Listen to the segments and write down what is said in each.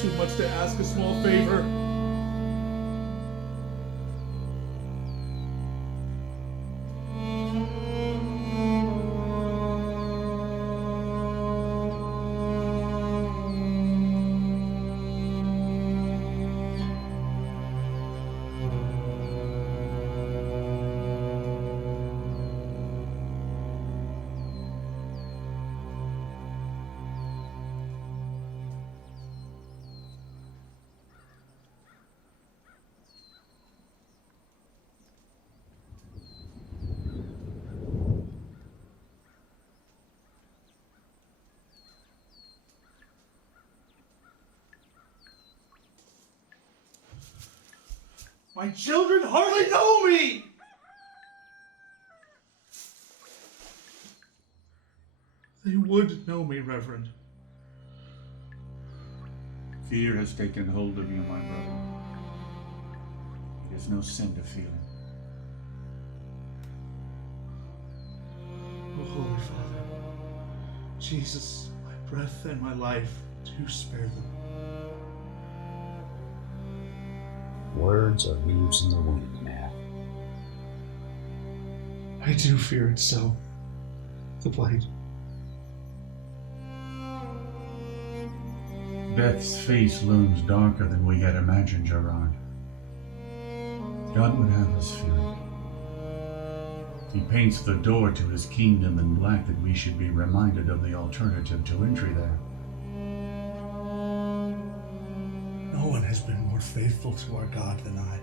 too much to ask a small favor. My children hardly know me! They would know me, Reverend. Fear has taken hold of you, my brother. It is no sin to feel it. O Holy Father, Jesus, my breath and my life, do spare them. Words are leaves in the wind, man. I do fear it so. The blight. Death's face looms darker than we had imagined, Gerard. God would have us fear it. He paints the door to his kingdom in black that we should be reminded of the alternative to entry there. No one has been more faithful to our God than I.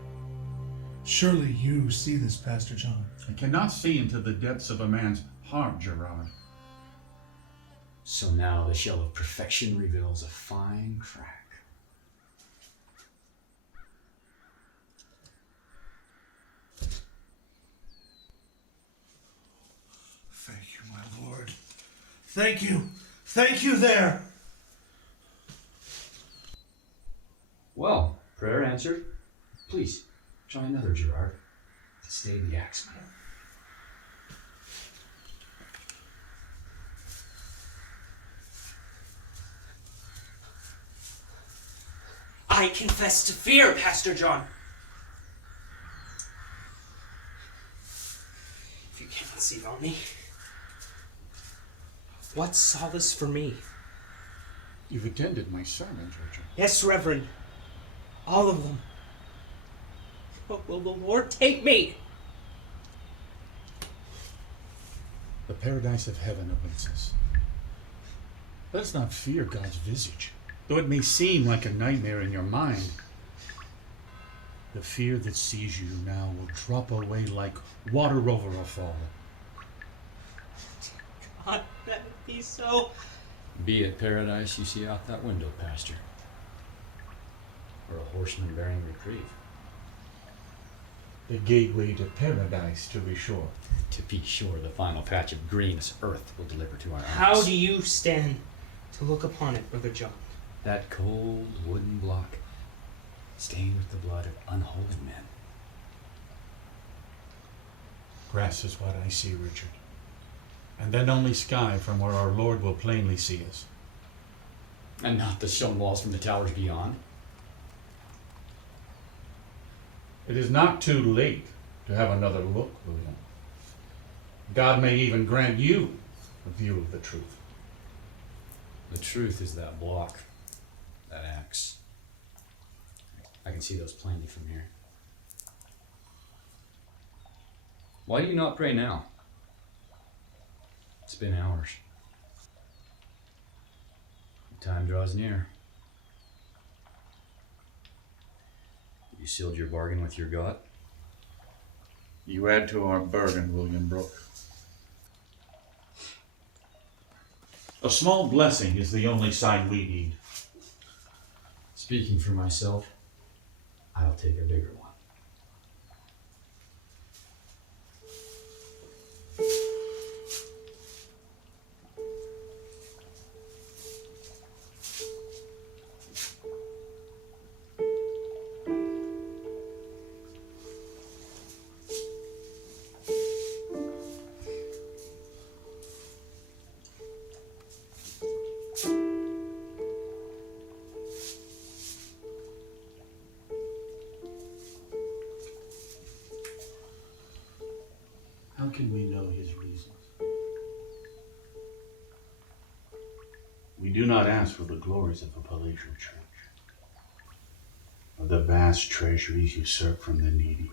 Surely you see this, Pastor John. I cannot see into the depths of a man's heart, Gerard. So now the shell of perfection reveals a fine crack. Thank you, my Lord. Thank you. Thank you there. Well, prayer answered. Please, try another, Gerard. Stay the axman. I confess to fear, Pastor John. If you cannot see on me, what solace for me? You've attended my sermons, Richard. Yes, Reverend. All of them. But will the Lord take me? The paradise of heaven awaits us. Let us not fear God's visage, though it may seem like a nightmare in your mind. The fear that sees you now will drop away like water over a fall. God, that it be so. Be it paradise you see out that window, Pastor, or a horseman bearing reprieve. The gateway to paradise, to be sure. To be sure, the final patch of green this earth will deliver to our eyes. How do you stand to look upon it, Brother John? That cold wooden block, stained with the blood of unholy men. Grass is what I see, Richard. And then only sky from where our Lord will plainly see us. And not the stone walls from the towers beyond. It is not too late to have another look, William. God may even grant you a view of the truth. The truth is that block, that axe. I can see those plainly from here. Why do you not pray now? It's been hours. The time draws near. You sealed your bargain with your God? You add to our burden, William Brooke. A small blessing is the only sign we need. Speaking for myself, I'll take a bigger one. do not ask for the glories of a palatial church, or the vast treasuries usurped from the needy,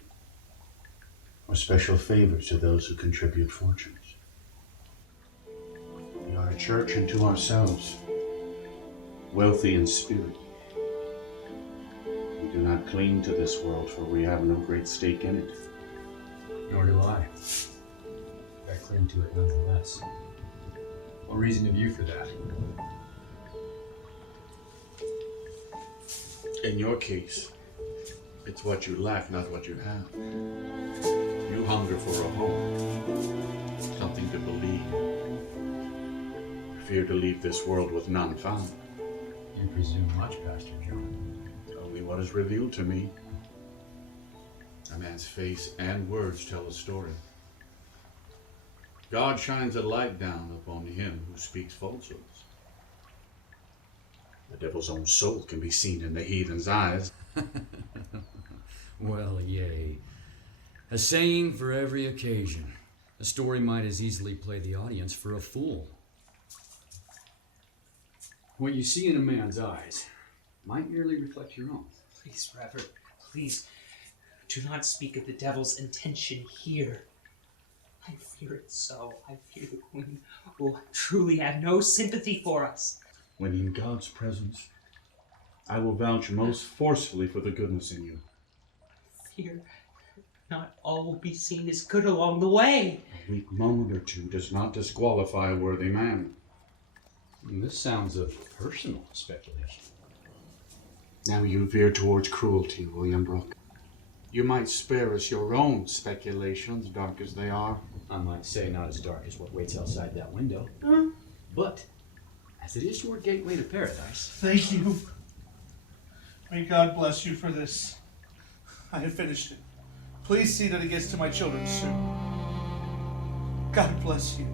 or special favors to those who contribute fortunes. We are a church unto ourselves, wealthy in spirit. We do not cling to this world, for we have no great stake in it. Nor do I. I cling to it nonetheless. What reason have you for that? In your case, it's what you lack, not what you have. You hunger for a home, something to believe. Fear to leave this world with none found. You presume much, Pastor John. Only what is revealed to me. A man's face and words tell a story. God shines a light down upon him who speaks falsehoods. The devil's own soul can be seen in the heathen's eyes. Well, yea. A saying for every occasion. A story might as easily play the audience for a fool. What you see in a man's eyes might merely reflect your own. Please, Reverend, please, do not speak of the devil's intention here. I fear it so. I fear the Queen will truly have no sympathy for us. When in God's presence, I will vouch most forcefully for the goodness in you. Fear not all will be seen as good along the way. A weak moment or two does not disqualify a worthy man. This sounds of personal speculation. Now you veer towards cruelty, William Brooke. You might spare us your own speculations, dark as they are. I might say not as dark as what waits outside that window. But, as it is your gateway to paradise. Thank you. May God bless you for this. I have finished it. Please see that it gets to my children soon. God bless you.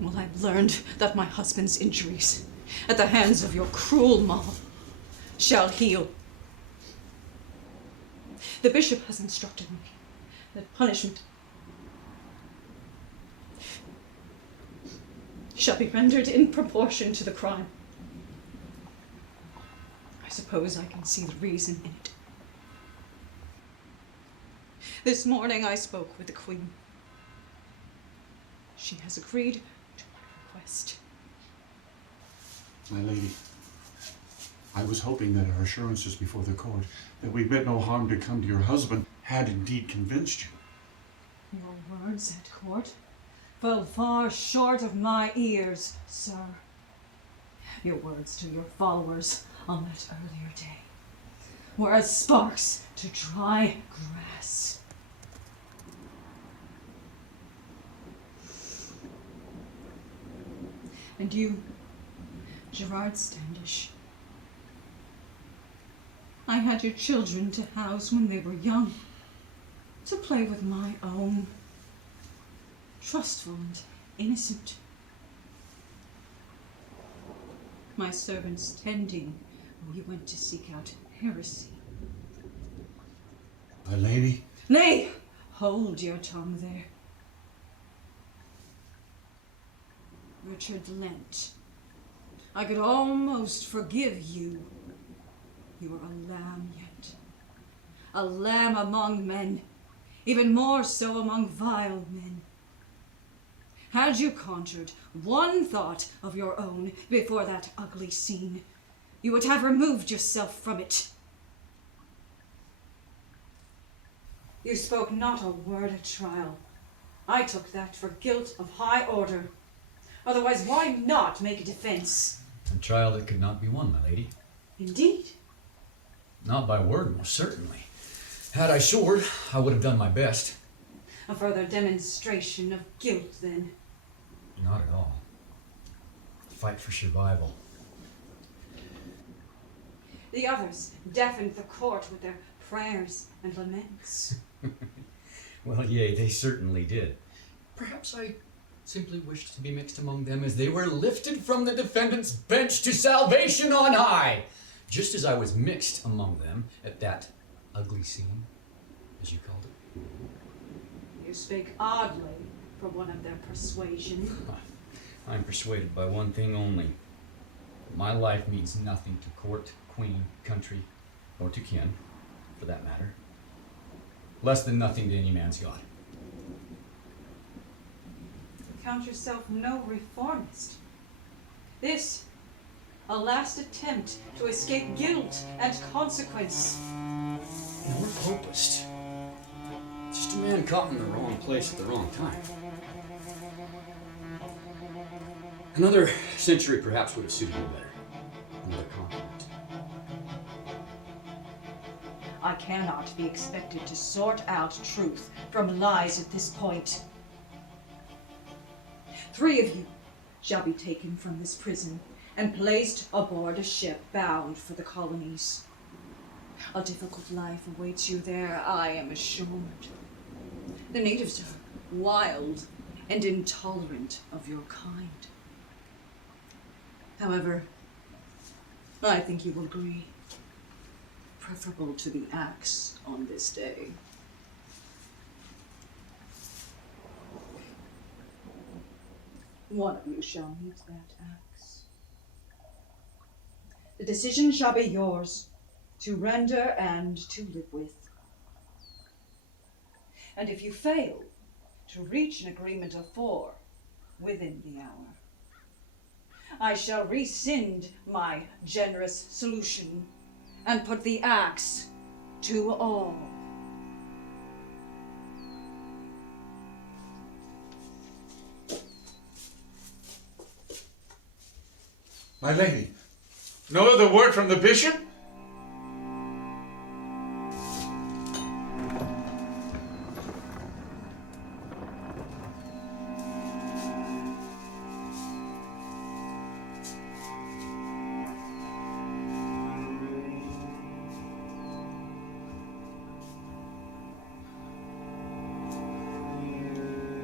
Well, I've learned that my husband's injuries at the hands of your cruel mob shall heal. The bishop has instructed me that punishment shall be rendered in proportion to the crime. I suppose I can see the reason in it. This morning I spoke with the Queen. She has agreed to my request. My lady, I was hoping that our assurances before the court that we meant no harm to come to your husband had indeed convinced you. Your words at court fell far short of my ears, sir. Your words to your followers on that earlier day were as sparks to dry grass. And you, Gerard Standish, I had your children to house when they were young, to play with my own, trustful and innocent. My servants tending when you went to seek out heresy. My lady? Nay, hold your tongue there. Richard Lent, I could almost forgive you. You are a lamb yet. A lamb among men, even more so among vile men. Had you conjured one thought of your own before that ugly scene, you would have removed yourself from it. You spoke not a word at trial. I took that for guilt of high order. Otherwise, why not make a defense? A trial that could not be won, my lady. Indeed. Not by word, most certainly. Had I sword, I would have done my best. A further demonstration of guilt, then. Not at all. Fight for survival. The others deafened the court with their prayers and laments. Well, yea, they certainly did. Perhaps I simply wished to be mixed among them as they were lifted from the defendant's bench to salvation on high, just as I was mixed among them at that ugly scene, as you called it. You spake oddly for one of their persuasion. I'm persuaded by one thing only. My life means nothing to court, queen, country, or to kin, for that matter. Less than nothing to any man's God. Count yourself no reformist. This, a last attempt to escape guilt and consequence. No popist. Just a man caught in the wrong place at the wrong time. Another century perhaps would have suited me better. Another continent. I cannot be expected to sort out truth from lies at this point. 3 of you shall be taken from this prison and placed aboard a ship bound for the colonies. A difficult life awaits you there, I am assured. The natives are wild and intolerant of your kind. However, I think you will agree, preferable to the axe on this day. One of you shall meet that axe. The decision shall be yours, to render and to live with. And if you fail to reach an agreement of 4 within the hour, I shall rescind my generous solution and put the axe to all. My lady, no other word from the bishop?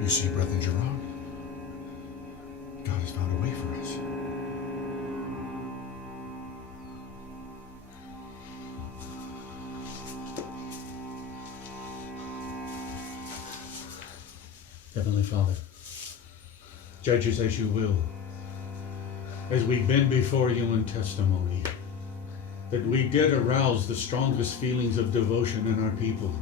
You see, Brother Gerard, God has found a way for us. Heavenly Father, judge us as you will, as we bend before you in testimony, that we did arouse the strongest feelings of devotion in our people,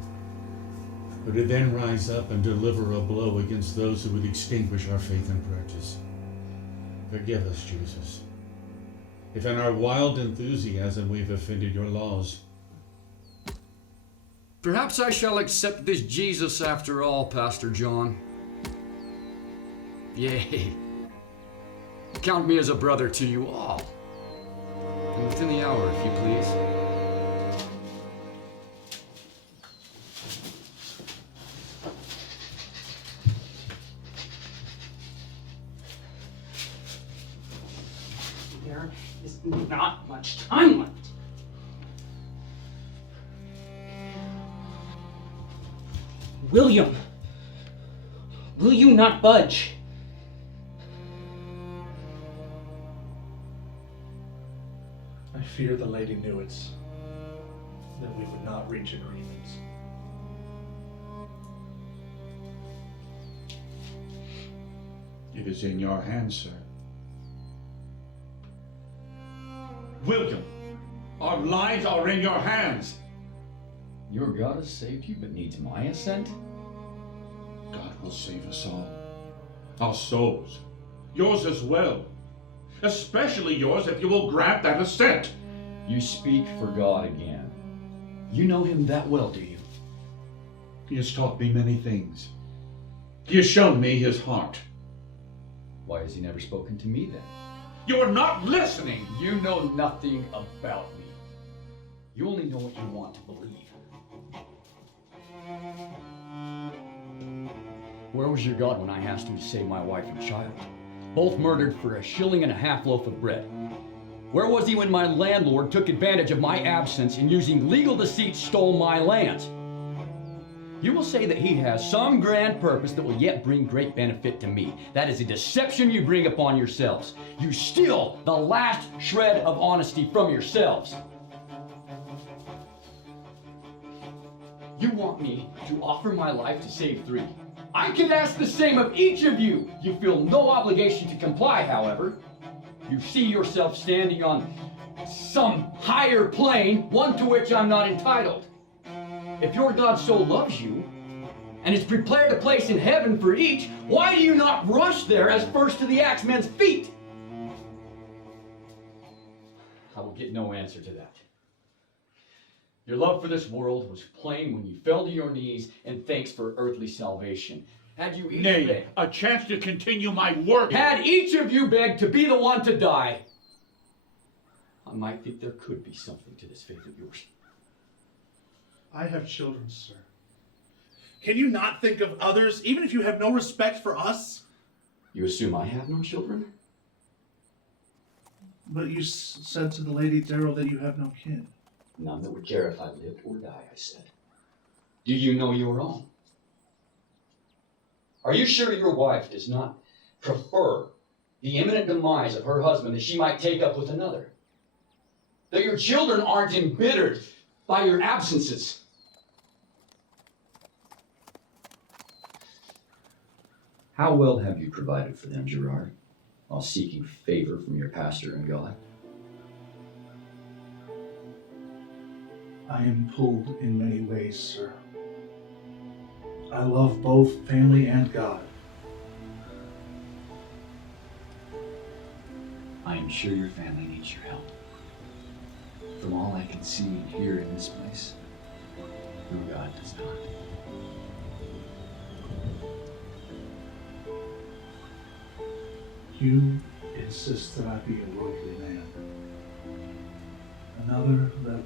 but to then rise up and deliver a blow against those who would extinguish our faith and practice. Forgive us, Jesus, if in our wild enthusiasm we've offended your laws. Perhaps I shall accept this Jesus after all, Pastor John. Yea, count me as a brother to you all. And within the hour, if you please. There is not much time left. William, will you not budge? I fear the lady knew it, that we would not reach agreement. It is in your hands, sir. William, our lives are in your hands. Your God has saved you, but needs my assent? God will save us all. Our souls. Yours as well. Especially yours if you will grant that assent. You speak for God again. You know him that well, do you? He has taught me many things. He has shown me his heart. Why has he never spoken to me then? You are not listening. You know nothing about me. You only know what you want to believe. Where was your God when I asked him to save my wife and child? Both murdered for a shilling and a half loaf of bread. Where was he when my landlord took advantage of my absence and using legal deceit stole my land? You will say that he has some grand purpose that will yet bring great benefit to me. That is a deception you bring upon yourselves. You steal the last shred of honesty from yourselves. You want me to offer my life to save 3. I could ask the same of each of you. You feel no obligation to comply, however. You see yourself standing on some higher plane, one to which I'm not entitled. If your God so loves you, and has prepared a place in heaven for each, why do you not rush there as first to the axman's feet? I will get no answer to that. Your love for this world was plain when you fell to your knees in thanks for earthly salvation. Had you each Nay, a chance to continue my work. Had each of you begged to be the one to die, I might think there could be something to this faith of yours. I have children, sir. Can you not think of others, even if you have no respect for us? You assume I have no children? But you said to the Lady Darrell that you have no kin. None that would care if I lived or die, I said. Do you know your own? Are you sure your wife does not prefer the imminent demise of her husband that she might take up with another? That your children aren't embittered by your absences? How well have you provided for them, Gerard, while seeking favor from your pastor and God? I am pulled in many ways, sir. I love both family and God. I am sure your family needs your help. From all I can see and hear in this place, your God does not. You insist that I be a worldly man. Another that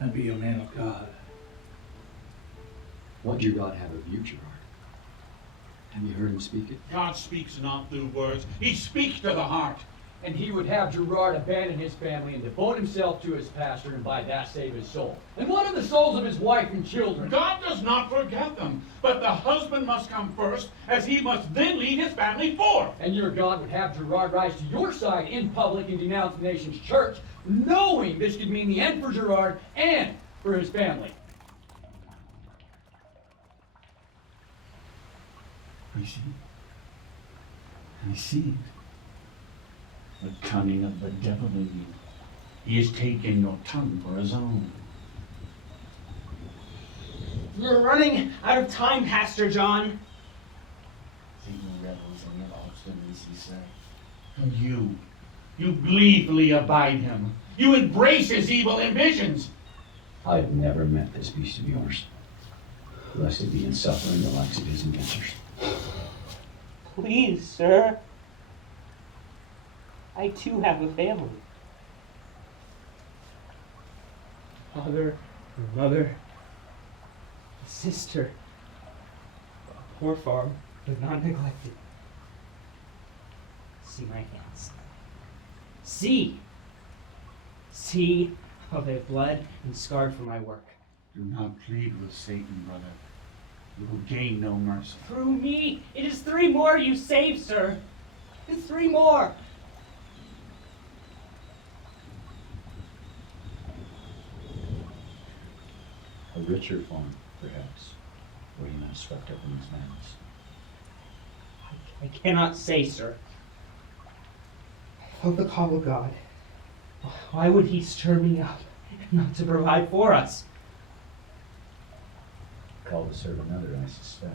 I be a man of God. What did your God have of you, Gerard? Have you heard him speak it? God speaks not through words. He speaks to the heart. And he would have Gerard abandon his family and devote himself to his pastor and by that save his soul. And what of the souls of his wife and children? God does not forget them, but the husband must come first, as he must then lead his family forth. And your God would have Gerard rise to your side in public and denounce the nation's church, knowing this could mean the end for Gerard and for his family. I see. I see. The cunning of the devil in you. He has taken your tongue for his own. We're running out of time, Pastor John. Satan revels in your obstinacy, sir. And you gleefully abide him. You embrace his evil ambitions. I've never met this beast of yours. Blessed be in suffering the likes of his inventors. Please, sir. I too have a family. Father, a mother, a sister, a poor farm, but not neglected. See my hands. See how they have bled and scarred for my work. Do not plead with Satan, brother. You will gain no mercy. Through me, it is 3 more you save, sir. It's 3 more. A richer farm, perhaps, where you not swept up in his madness. I cannot say, sir. I felt the call of God. Why would he stir me up not to provide for us? Called to serve another, I suspect.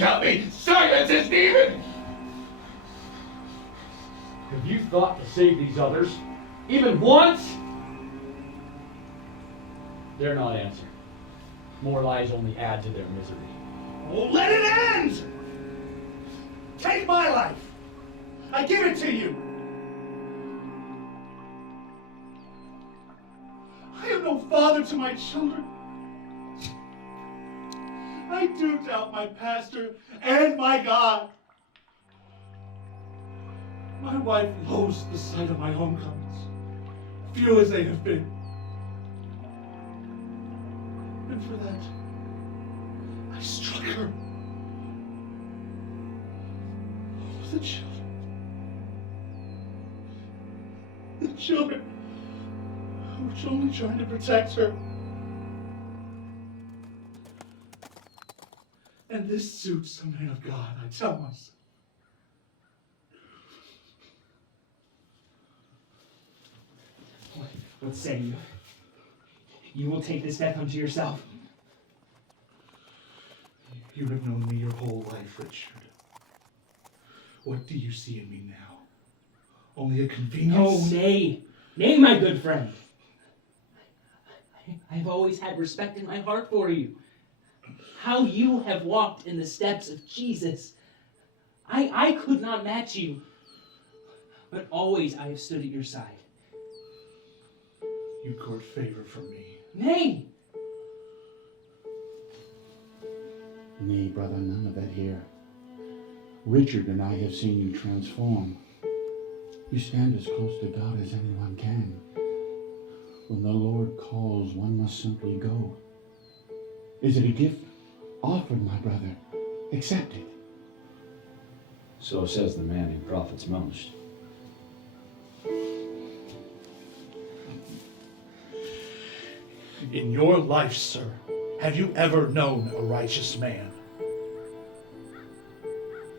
help me silence this demon! Have you thought to save these others? Even once? Dare not answer. More lies only add to their misery. Oh, let it end! Take my life. I give it to you. I am no father to my children. I do doubt my pastor and my God. My wife loathes the sight of my homecomings, few as they have been. And for that, I struck her. Oh, the children. The children who was only trying to protect her. And this suits a man of God, I tell myself. What say you? You will take this death unto yourself. You have known me your whole life, Richard. What do you see in me now? Only a convenience? No, nay. Nay, my good friend. I have always had respect in my heart for you. How you have walked in the steps of Jesus. I could not match you. But always I have stood at your side. You court favor from me. Nay. Nay, brother, none of that here. Richard and I have seen you transform. You stand as close to God as anyone can. When the Lord calls, one must simply go. Is it a gift offered, my brother? Accept it. So says the man who profits most. In your life, sir, have you ever known a righteous man?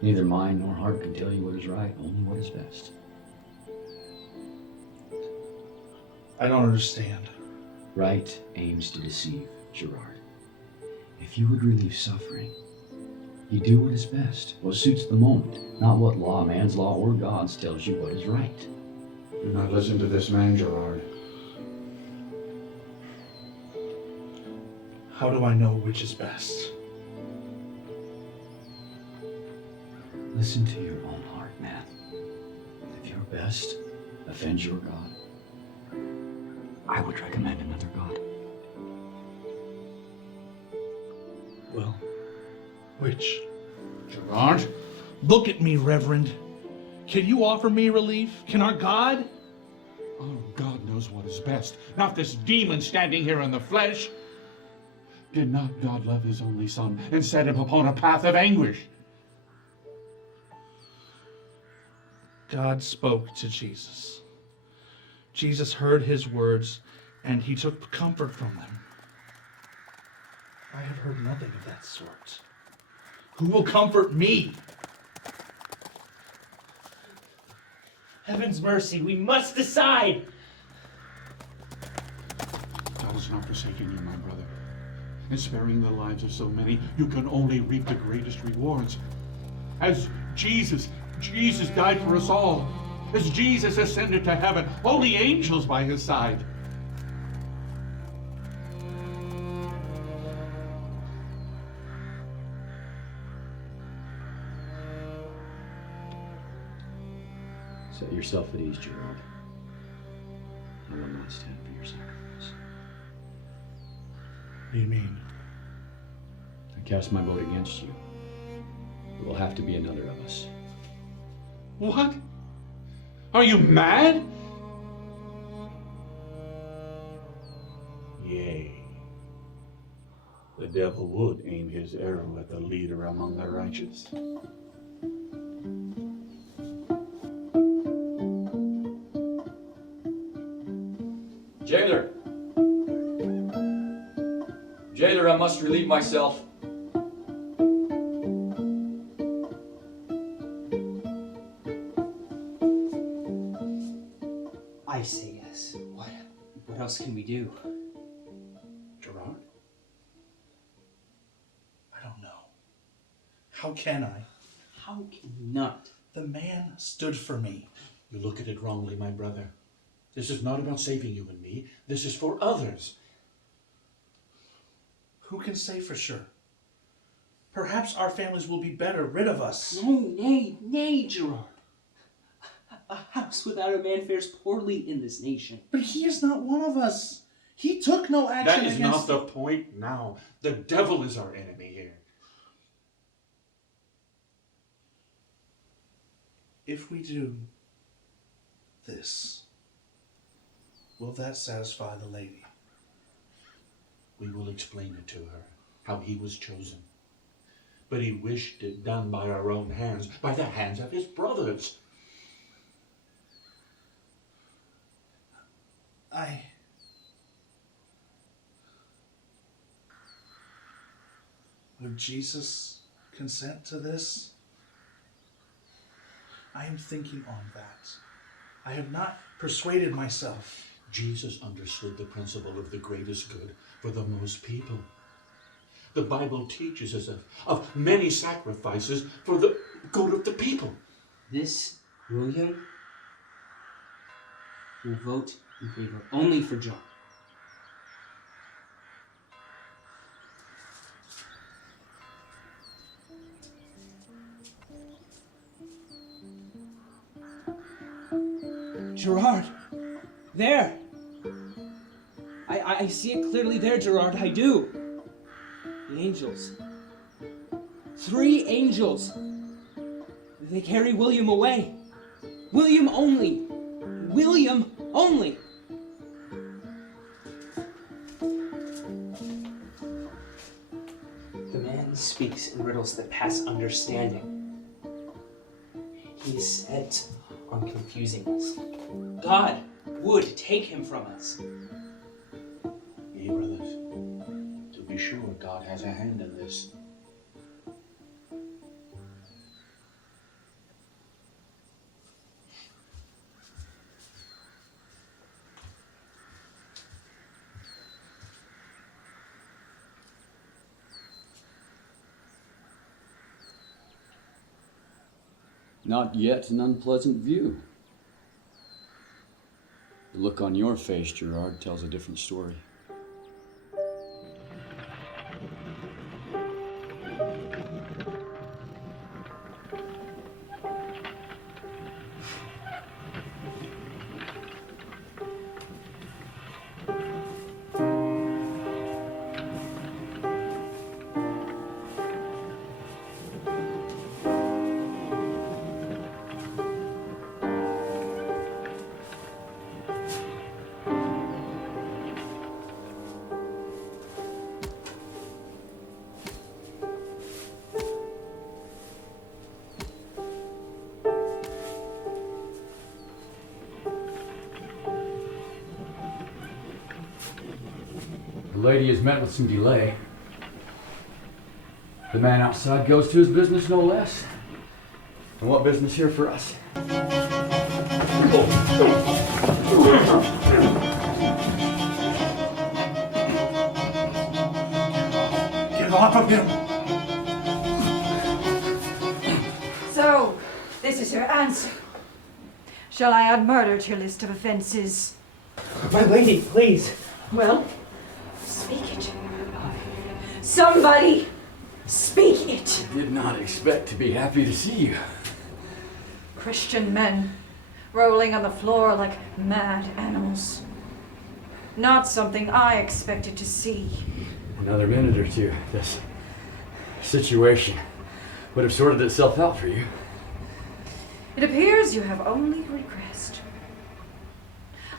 Neither mind nor heart can tell you what is right, only what is best. I don't understand. Right aims to deceive, Gerard. If you would relieve suffering, you do what is best, what suits the moment, not what law, man's law, or God's tells you what is right. Do not listen to this man, Gerard. How do I know which is best? Listen to your own heart, man. If your best offends your God, I would recommend another God. Well, which? Gerard? Look at me, Reverend. Can you offer me relief? Can our God? Oh, God knows what is best. Not this demon standing here in the flesh. Did not God love his only son and set him upon a path of anguish? God spoke to Jesus. Jesus heard his words, and he took comfort from them. I have heard nothing of that sort. Who will comfort me? Heaven's mercy, we must decide. God has not forsaken you, my brother. In sparing the lives of so many, you can only reap the greatest rewards. As Jesus died for us all. As Jesus ascended to heaven, holy angels by his side. Set yourself at ease, Gerard. I will not stand for your sacrifice. What do you mean? I cast my vote against you. It will have to be another of us. What? Are you mad? Yea. The devil would aim his arrow at the leader among the righteous. Jailer! Jailer, I must relieve myself. I say yes. What else can we do? Gerard? I don't know. How can I? How can you not? The man stood for me. You look at it wrongly, my brother. This is not about saving you and me. This is for others. Who can say for sure? Perhaps our families will be better rid of us. No, nay, Gerard. A house without a man fares poorly in this nation. But he is not one of us. He took no action That is against not the point now. The devil is our enemy here. If we do this, will that satisfy the lady? We will explain it to her, how he was chosen. But he wished it done by our own hands, by the hands of his brothers. Would Jesus consent to this? I am thinking on that. I have not persuaded myself. Jesus understood the principle of the greatest good for the most people. The Bible teaches us of many sacrifices for the good of the people. This, William, will vote in favor only for John. Gerard! There! I see it clearly there, Gerard, I do. The angels. 3 angels. They carry William away. William only. William only. The man speaks in riddles that pass understanding. He is set on confusing us. God would take him from us. Yea, brothers, to be sure, God has a hand in this. Not yet an unpleasant view. The look on your face, Gerard, tells a different story. The lady is met with some delay. The man outside goes to his business no less. And what business here for us? Get off of him! So, this is your answer. Shall I add murder to your list of offenses? My lady, please. Well, speak it. Somebody, speak it. Did not expect to be happy to see you. Christian men, rolling on the floor like mad animals. Not something I expected to see. Another minute or two, this situation would have sorted itself out for you. It appears you have only regressed.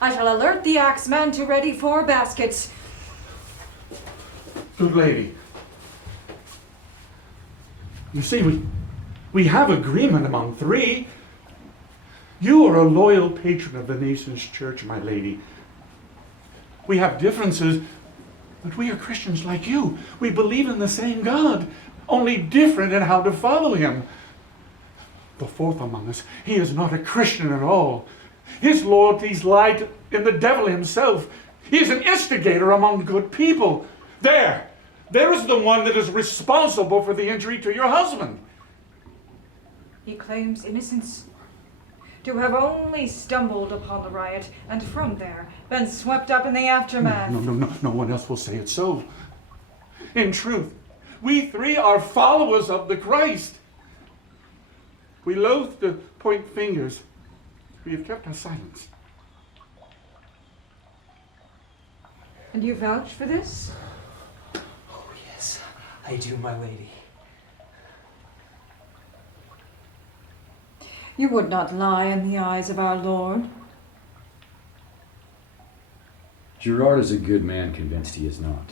I shall alert the axman to ready 4 baskets. Good lady. You see, we have agreement among 3. You are a loyal patron of the nation's church, my lady. We have differences, but we are Christians like you. We believe in the same God, only different in how to follow him. The 4th among us, he is not a Christian at all. His loyalties lie in the devil himself. He is an instigator among good people. There is the one that is responsible for the injury to your husband. He claims innocence, to have only stumbled upon the riot and from there been swept up in the aftermath. No one else will say it so. In truth, we three are followers of the Christ. We loathe to point fingers. We have kept our silence. And you vouch for this? Oh, yes, I do, my lady. You would not lie in the eyes of our Lord. Gerard is a good man, convinced he is not.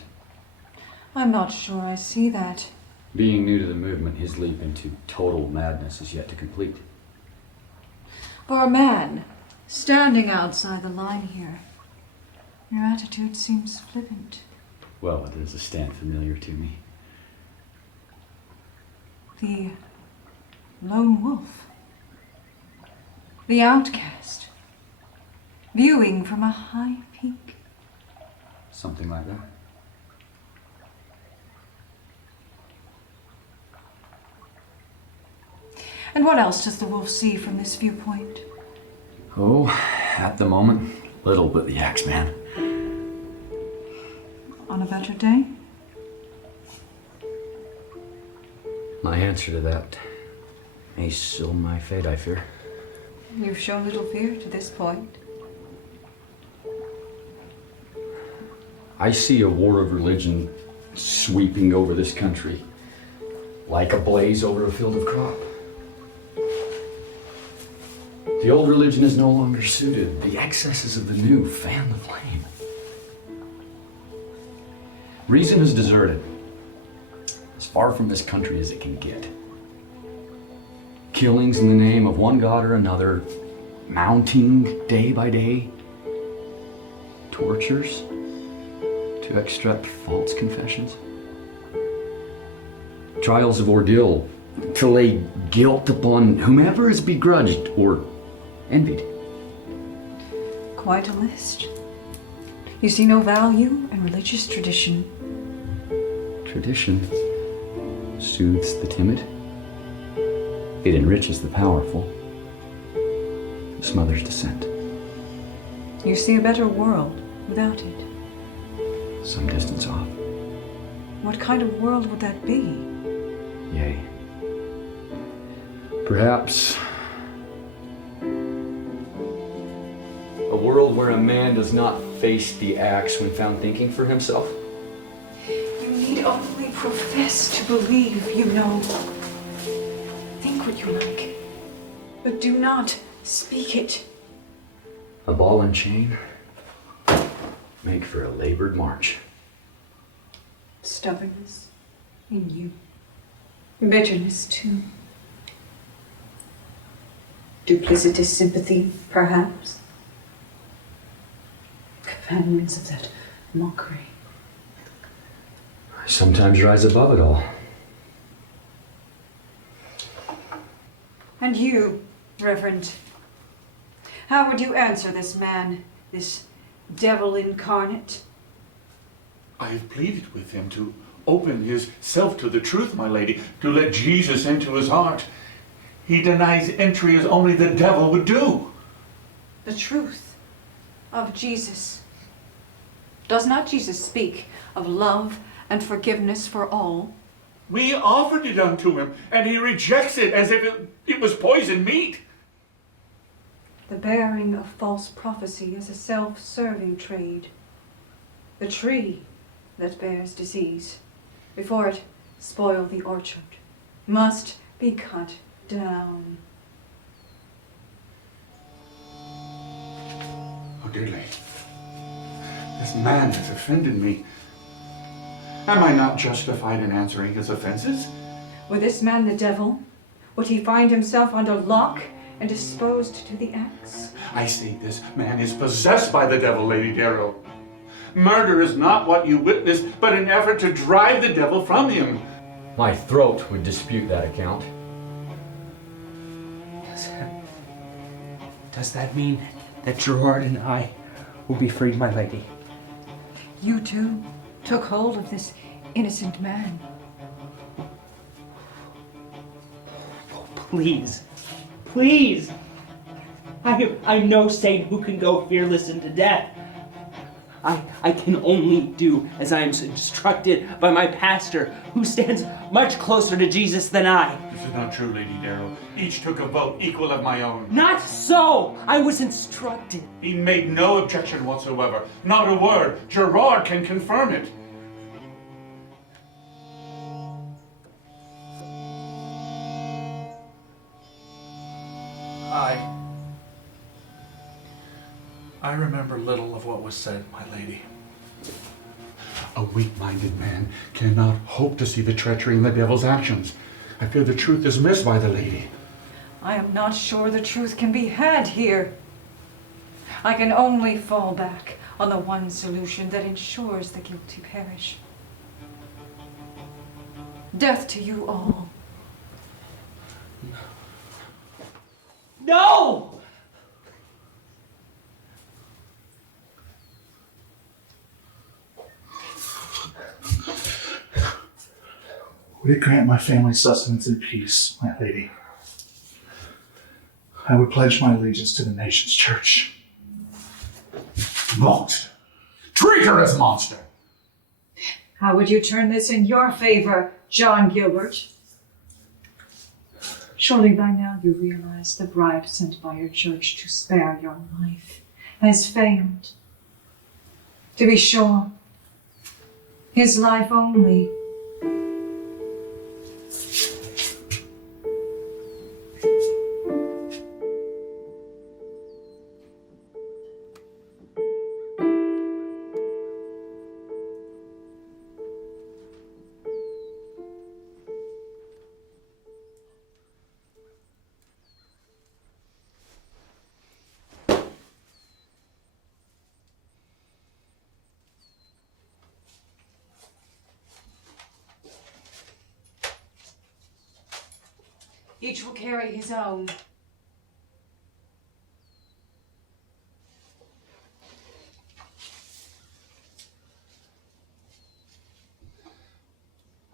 I'm not sure I see that. Being new to the movement, his leap into total madness is yet to complete. For a man standing outside the line here, your attitude seems flippant. Well, it is a stand familiar to me. The lone wolf. The outcast. Viewing from a high peak. Something like that. And what else does the wolf see from this viewpoint? Oh, at the moment, little but the axman. On a better day? My answer to that may seal my fate, I fear. You've shown little fear to this point. I see a war of religion sweeping over this country like a blaze over a field of crop. The old religion is no longer suited. The excesses of the new fan the flame. Reason is deserted, as far from this country as it can get. Killings in the name of one god or another, mounting day by day. Tortures to extract false confessions. Trials of ordeal to lay guilt upon whomever is begrudged or envied. Quite a list. You see no value in religious tradition. Tradition soothes the timid. It enriches the powerful. It smothers dissent. You see a better world without it. Some distance off. What kind of world would that be? Yea. Perhaps a world where a man does not face the axe when found thinking for himself. You need only profess to believe you know. Think what you like, but do not speak it. A ball and chain make for a labored march. Stubbornness in you. Bitterness, too. Duplicitous sympathy, perhaps. Companions of that mockery. I sometimes rise above it all. And you, Reverend, how would you answer this man, this devil incarnate? I have pleaded with him to open his self to the truth, my lady, to let Jesus into his heart. He denies entry as only the devil would do. The truth of Jesus. Does not Jesus speak of love and forgiveness for all? We offered it unto him, and he rejects it as if it was poisoned meat. The bearing of false prophecy is a self-serving trade. The tree that bears disease, before it spoil the orchard, must be cut down. Oh, dear lady, this man has offended me. Am I not justified in answering his offenses? Were this man the devil? Would he find himself under lock and disposed to the axe? I say this man is possessed by the devil, Lady Darrow. Murder is not what you witnessed, but an effort to drive the devil from him. My throat would dispute that account. Does that mean that Gerard and I will be freed, my lady? You too took hold of this innocent man. Oh, Please. Please. I know Satan who can go fearless into death. I can only do as I am instructed by my pastor, who stands much closer to Jesus than I. This is not true, Lady Darrow. Each took a vote equal of my own. Not so! I was instructed. He made no objection whatsoever. Not a word. Gerard can confirm it. I remember little of what was said, my lady. A weak-minded man cannot hope to see the treachery in the devil's actions. I fear the truth is missed by the lady. I am not sure the truth can be had here. I can only fall back on the one solution that ensures the guilty perish. Death to you all. No! Would it grant my family sustenance and peace, my lady? I would pledge my allegiance to the nation's church. Monster! Traitorous monster! How would you turn this in your favor, John Gilbert? Surely by now you realize the bribe sent by your church to spare your life has failed. To be sure, his life only. Each will carry his own.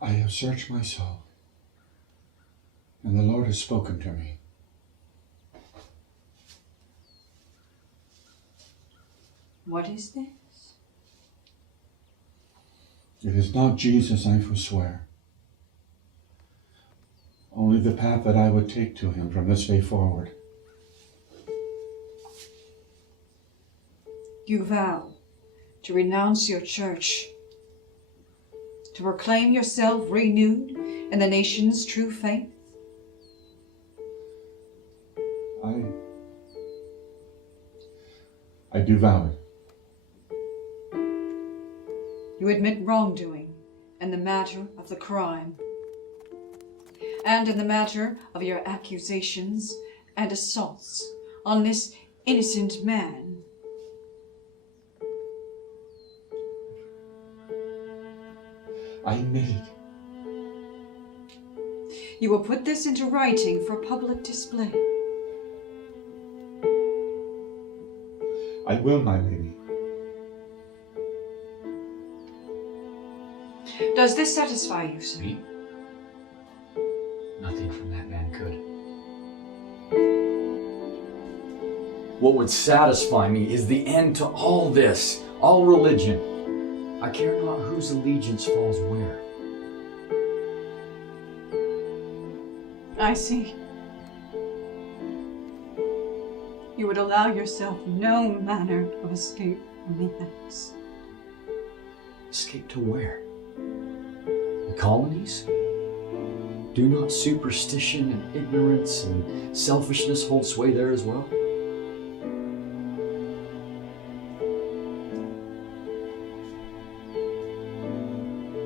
I have searched my soul, and the Lord has spoken to me. What is this? It is not Jesus I forswear, only the path that I would take to him from this day forward. You vow to renounce your church, to proclaim yourself renewed in the nation's true faith? I do vow it. You admit wrongdoing in the matter of the crime, and in the matter of your accusations and assaults on this innocent man. I admit it. You will put this into writing for public display. I will, my lady. Does this satisfy you, sir? Me? Nothing from that man could. What would satisfy me is the end to all this, all religion. I care not whose allegiance falls where. I see. You would allow yourself no manner of escape from the axe. Escape to where? The colonies? Do not superstition and ignorance and selfishness hold sway there as well?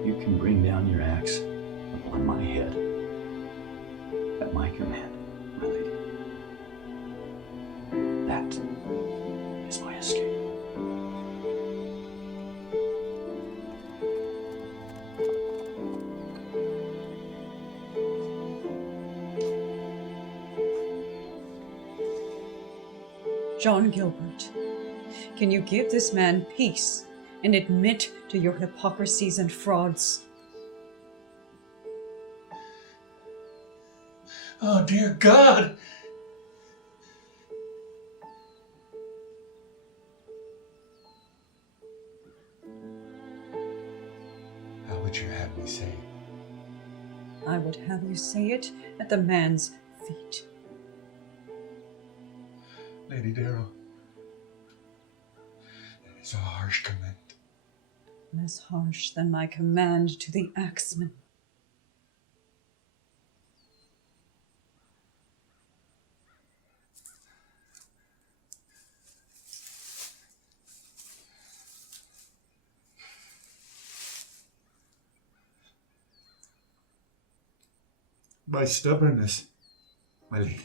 You can bring down your axe upon my head at my command, my lady. That is my escape. John Gilbert, can you give this man peace and admit to your hypocrisies and frauds? Oh, dear God! How would you have me say it? I would have you say it at the man's feet. Lady Darrow, that is a harsh command. Less harsh than my command to the axman. My stubbornness, my lady,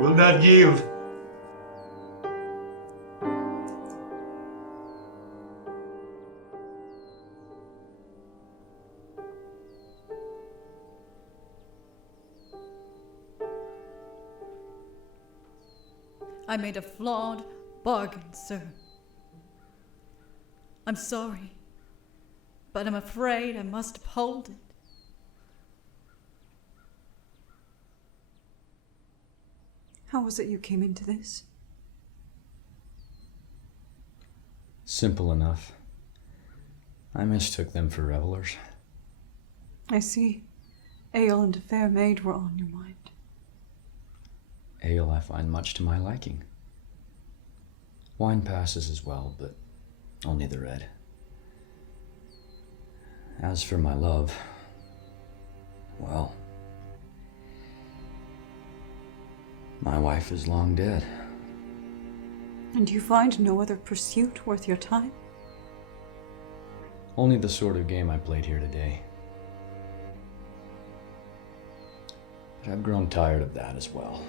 will not yield. I made a flawed bargain, sir. I'm sorry, but I'm afraid I must uphold it. How was it you came into this? Simple enough. I mistook them for revelers. I see. Ale and a fair maid were on your mind. Ale I find much to my liking. Wine passes as well, but only the red. As for my love, well, my wife is long dead. And you find no other pursuit worth your time? Only the sort of game I played here today. But I've grown tired of that as well.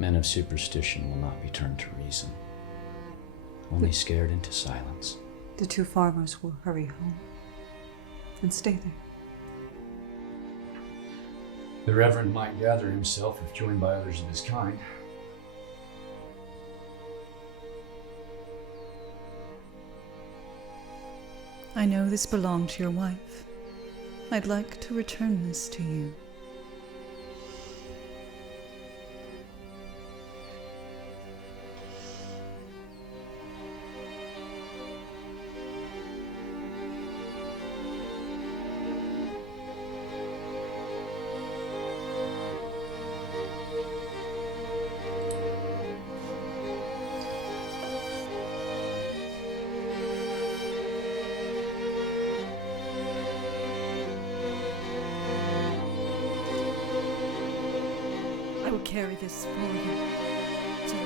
Men of superstition will not be turned to reason, only scared into silence. The two farmers will hurry home and stay there. The Reverend might gather himself if joined by others of his kind. I know this belonged to your wife. I'd like to return this to you. I will carry this for you. So